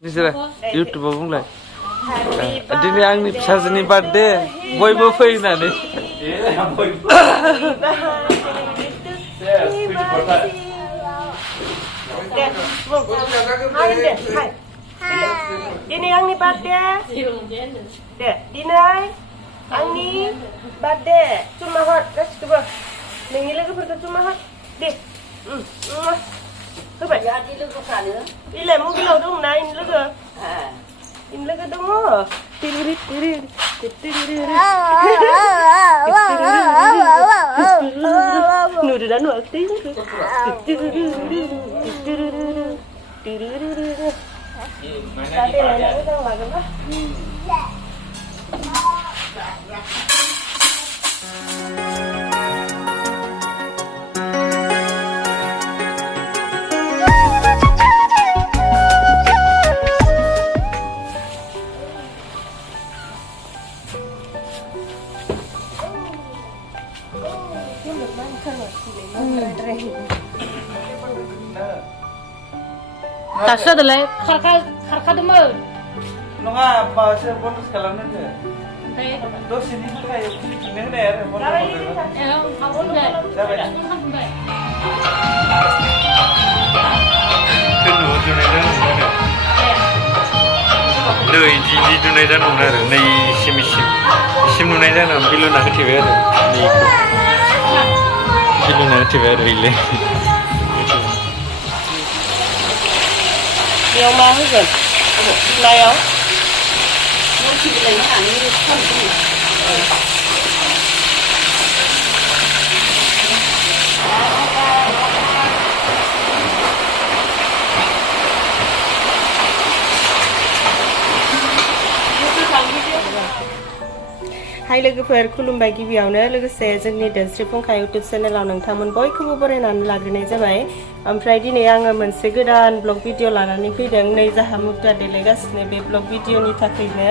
Nisa YouTube bukan? Ini yang ni pasal ni birthday, boy boy na ni. Ini yang ni birthday. Ini yang ni birthday. Cuma hot, kasih coba. Nengi lagi pergi cuma hot. Deh. Các bạn ra đi lưng có cả nữa. Đi làm một cái lầu đông này in lưng à? In lưng cái đông á. Nụ đã nụ tí. Cái này là cái đông mà cái đó. Tasya adalah karka demel. Nunga apa sih bonus kalau nanti? Terus ini kayak ini deh. Ampun deh. Kedua Nơi di tunai dan benar, nei sim tunai dan bilu nak tiba ada, nei bilu nak tiba ada ile. Nhiều mà hết rồi. Này không? Muốn chị lấy hàng như không chị. Hai लोगोफोर खुलुमबाय गिबियावनो लोगोसे जोंनि धोनस्रि फंखा YouTube चेनेलाव नोंथांमोन बयखौबो बरायनानै लाग्रोनाय जाबाय। ओमफ्राय दिनै आङो मोनसे गोदान ब्लग भिडिअ लानानै फैदों। नै जाहा मुक्ता देलायगासिनो बे ब्लग भिडिअनि थाखायनो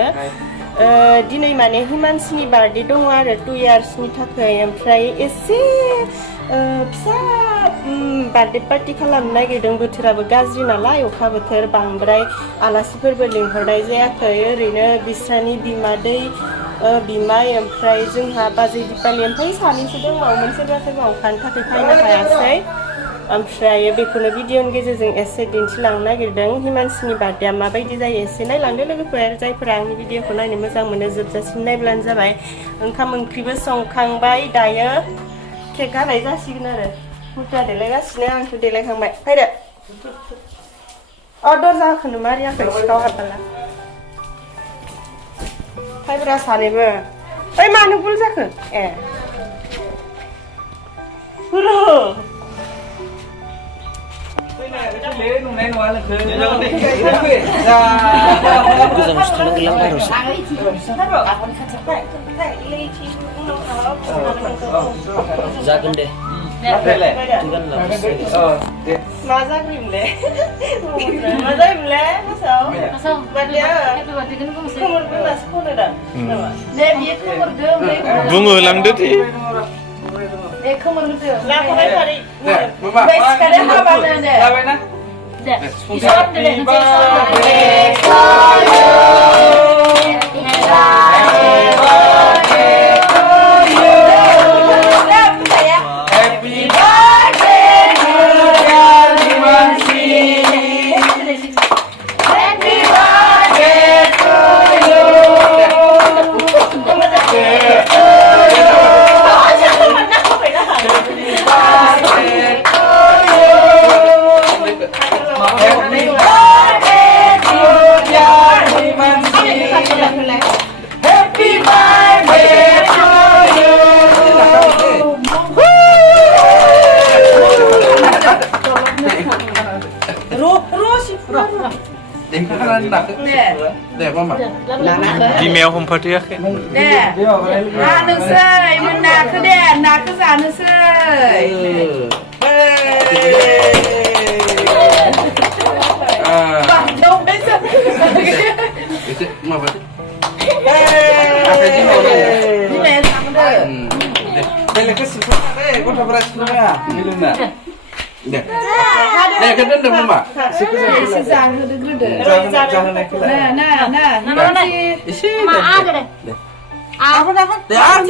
दिनै माने हिमानसिनि बार्थडे दङ आरो 2 इयार्सनि थाखाय। ओमफ्राय एसे फिसा बार्थडे पार्टी खालामनो नागिरदों। बोथोराबो गाज्रि नालाय अखा बोथोर बांद्राय आलासिफोरबो लिंहरनाय जायाखै। ओरैनो बिस्रानि बिमादै बिमाय ओमफ्राय जोंहा बाजै दिपालि ओमफ्राय सानैसो दंबावोमोन सोरबा सोरबा अखानि थाखाय फैनो हायासै। ओमफ्राय बेखौनो भिडिअनि गेजेरजों एसे दिन्थिलांनो नागिरदों। हिमानसिनि बार्थडेआ माबायदि जायो एसे नायलांदो लोगोफोर। जायफोरा आंनि भिडिअखौ नायनो मोजां मोनो जोबजासिम नायब्लानो जाबाय। ओंखाम ओंख्रिबो संखांबाय दायो केक हानाय जासिगोन आरो। मुक्ता देलायगासिनो आंथ' देलायखांबाय। फैदो। दरजाखौनो मारियाखै सिखाव हाबबाला। फायब्रा सानैबो ओइ मानो भुल जाखो ए हुरो जागोन दे मा जाग्रिमले मा जायोमोनले मोसौ बार्थडे खोमोरबो दासो खनो दा दे बियो खोमोरदो Bunga langdut sih. दे खोमोरदो लाखाबाय फारि बे सिखारे हाबानो दे Apa na? दे इसोर दे Email home party ya kan? Deh, anu say, menak deh, nak ke sana say. Dong bisa. Itu apa? Ini main sama deh. Deh, lekas sih, kau tak beres ya? Ini lu nak. Deh. Ada Nè cái đất đâu mà. Sẽ giang hơn được được. Nè. Mà ăn cái này. Apa dah? Để ăn.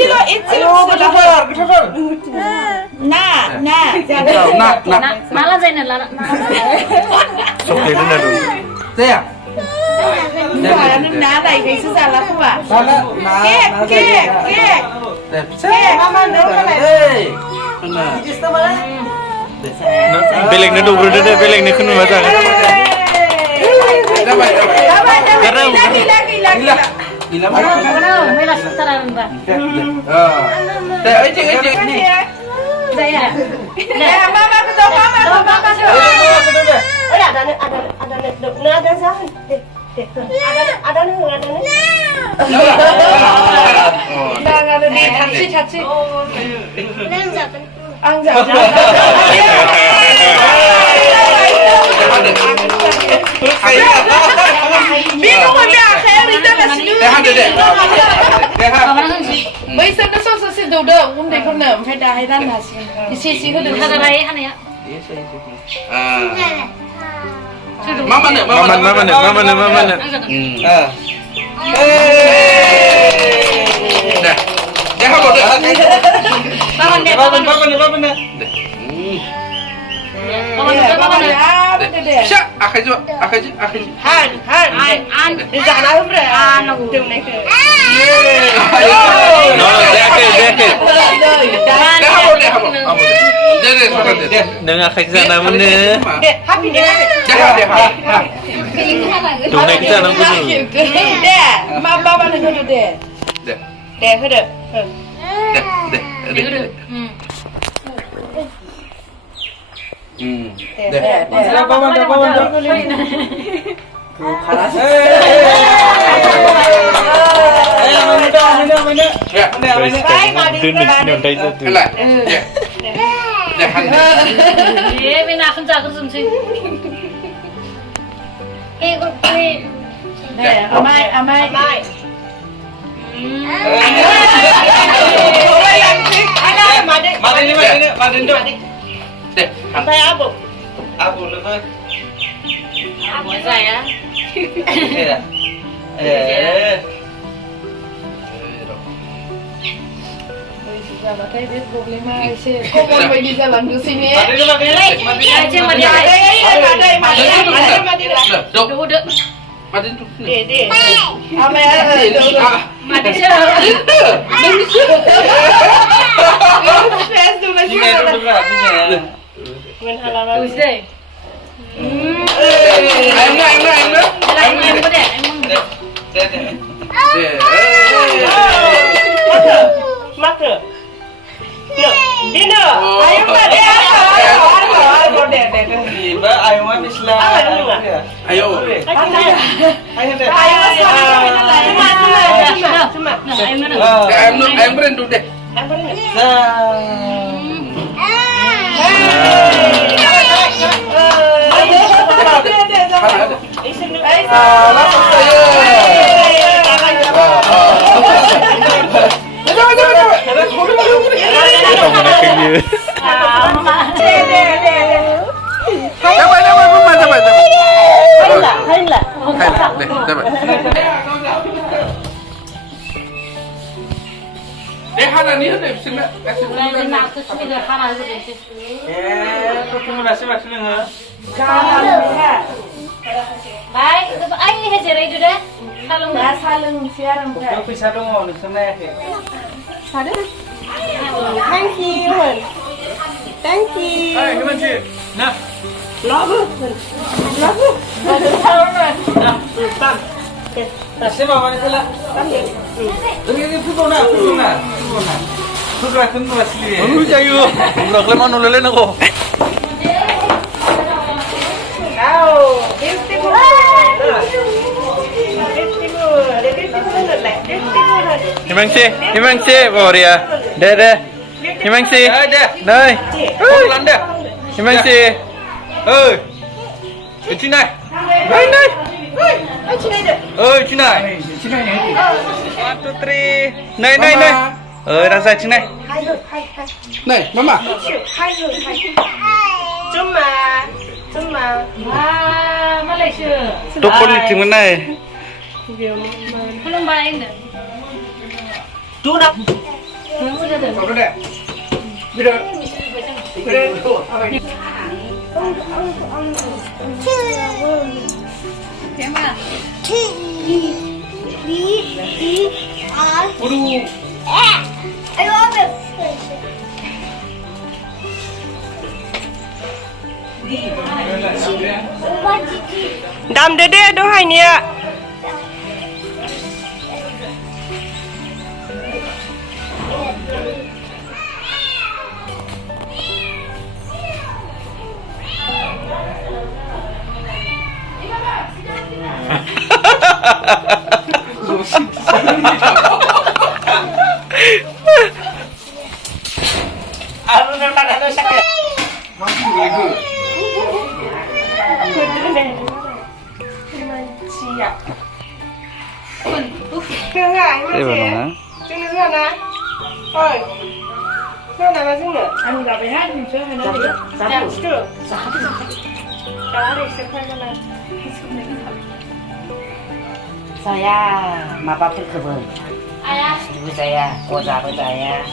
Nè. Nè. Malah zain lah. Sok thế nữa rồi. Thế à? Phải nó ná đầy cái sự giang là không ạ? Kek. Đẹp. Mama nấu cái này. Hey. Mana? Belek nó dobro deh, belek nó kena macam. Dapat. Gila. Gila. Mana? Mela setaran ba. Để ấy chị. Đây à. Nè, mama cứ đâu mama. Đang đi thật chị. Ăn dạo. Biết không mà khéo đi tới là Để ăn để. bây giờ nó sao sẽ đủ được cũng để không nở phải đài ra là xí có được Ada bayi kan ya. Mama nữa. Để học được. Paman deh. Siap, akhir. An. Jangan aku bre. Anu. Nó deh. Để học. Để. Đừng ăn khách ra nào mà nè. Happy deh. Để học. Tụi này cái nó cũng được. Deh, mama nak duduk deh. Để. Deh, ada. Để. Deh. Đừng nhổn đây ra từ. Lại. Để ăn. Ye, bên nào không ra cái gì. Deh, amai. Để. Sampai apa? Buat saya. Jangan pakai dia problema sih. Kau mau pergi jalan ke sini? Aja mandi. Duduk. Madin tu. Deh. Amai Mati sih. Stress tu masih ada. Menhalang. Terus deh. Em nữa. Em có để Mata. No. Dinner. Ayo deh. Ayo. Em beren dulu deh. Hay là. Để hai là ní để xin mẹ. Bên nào tôi sẽ được hai là gì đấy. Baik, anh hay gì đấy đấy. Salung. Salung siaran. Thank you. Thank you. Love. Ano sa'yo? Naklaman ulit ako. Himansi, Boria. Dede. Himansi. Đây. Himansi. Ơi. Ở trên này. Đây. Ơi, trên này. 1, 2, 3. Này. Đang ra trên này. Này, mama. Cuma Cuma. Malaysia. Topolik mana? Dia Khulumbai ini. Chú nào. Kau kena. Bila. Bila tu. Siapa? Waduh. I love it. Đam đế đế đố hai nhỉ. Anu nang ada sakit. Masih boleh ke? Himansiya. Nương à, Himansiya. Chúng nương hả? Ôi. Nương nào mà chúng nữa? Anu dah behat ni saya hendak dia. Dạ, chưa. Đó thì sẽ phải là Saya mapa kebun. Ayah. Ibu saya, kuasa saya.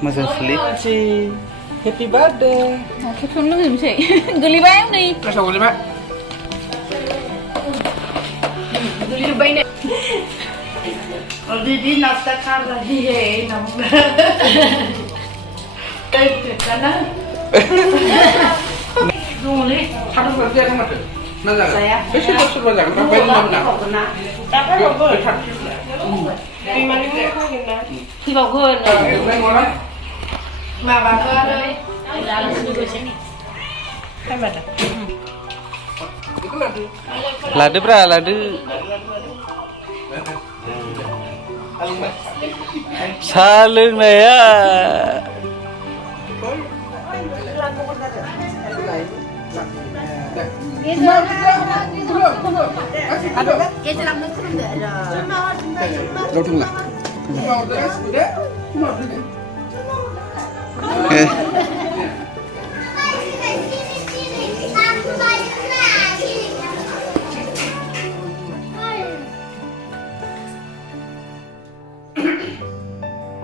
Masa sleep. Happy birthday. Cái phun nước gì vậy? Gửi đi bán đi. Kau tahu boleh mak? Gửi đi bay này. Kalau di nafta kar lagi he, nam. Karena Dulu Satu kerja sama tu. Mana? Saya. Besok suruh jangan sampai mana. Tapi không vợ. Vì mà những người không nhìn này. Thì vào vườn. Main orang. mà bà cơ đây. Đó là sự đối xử này. Hai mặt à? Itu lah tu. Ladu bra, ladu. Salung này á. Đâu thùng là?